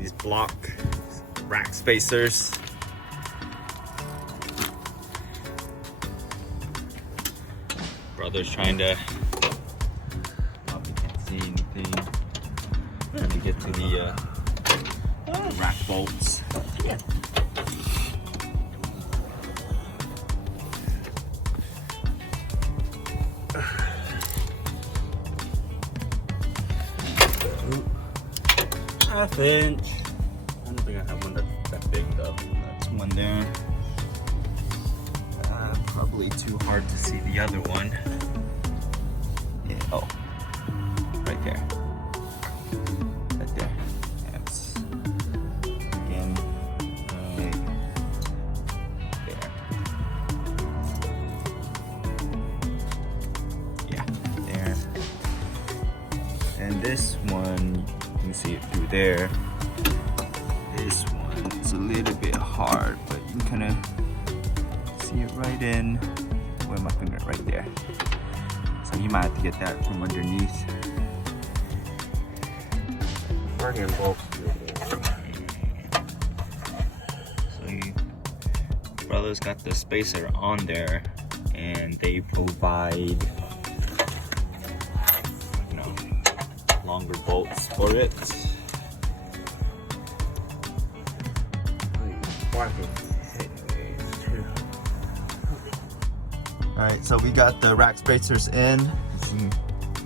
these Blox rack spacers. Brother's trying to, probably can't see anything. Trying to get to the rack bolts. Half inch. I don't think I have one that's that big though. That's one there. Probably too hard to see the other one. Yeah, oh, right there. Right there. That's again right there. Yeah, there. And this one, you can see it through there. This one is a little bit hard, but you can kind of see it right in where my finger, right there. So you might have to get that from underneath. So brother's got the spacer on there, and they provide, longer bolts for it. Alright, so we got the rack spacers in, as you can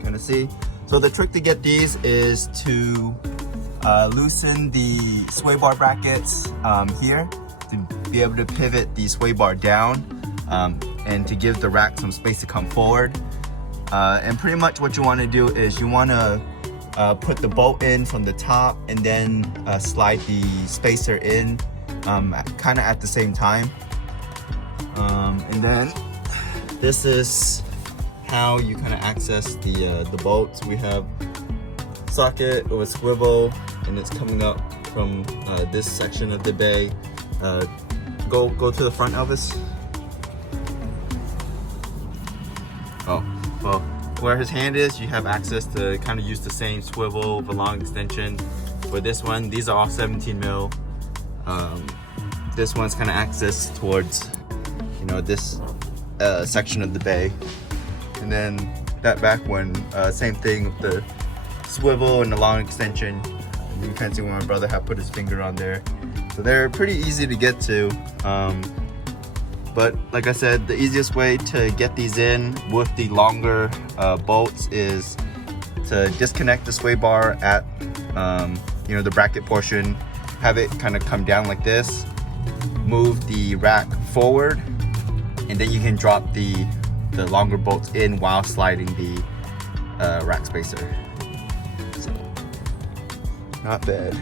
kind of see. So the trick to get these is to loosen the sway bar brackets here to be able to pivot the sway bar down and to give the rack some space to come forward. And pretty much what you want to do is you want to put the bolt in from the top and then slide the spacer in kind of at the same time. And then this is how you kind of access the bolts. We have socket with a swivel, and it's coming up from this section of the bay. Go to the front, Elvis. Oh, well, where his hand is, you have access to kind of use the same swivel with a long extension. For this one, these are all 17 mil. This one's kind of access towards, this section of the bay. And then that back one, same thing with the swivel and the long extension. And you can see where my brother had put his finger on there. So they're pretty easy to get to. But like I said, the easiest way to get these in with the longer bolts is to disconnect the sway bar at the bracket portion, have it kind of come down like this, move the rack forward, and then you can drop the longer bolts in while sliding the rack spacer. So, not bad.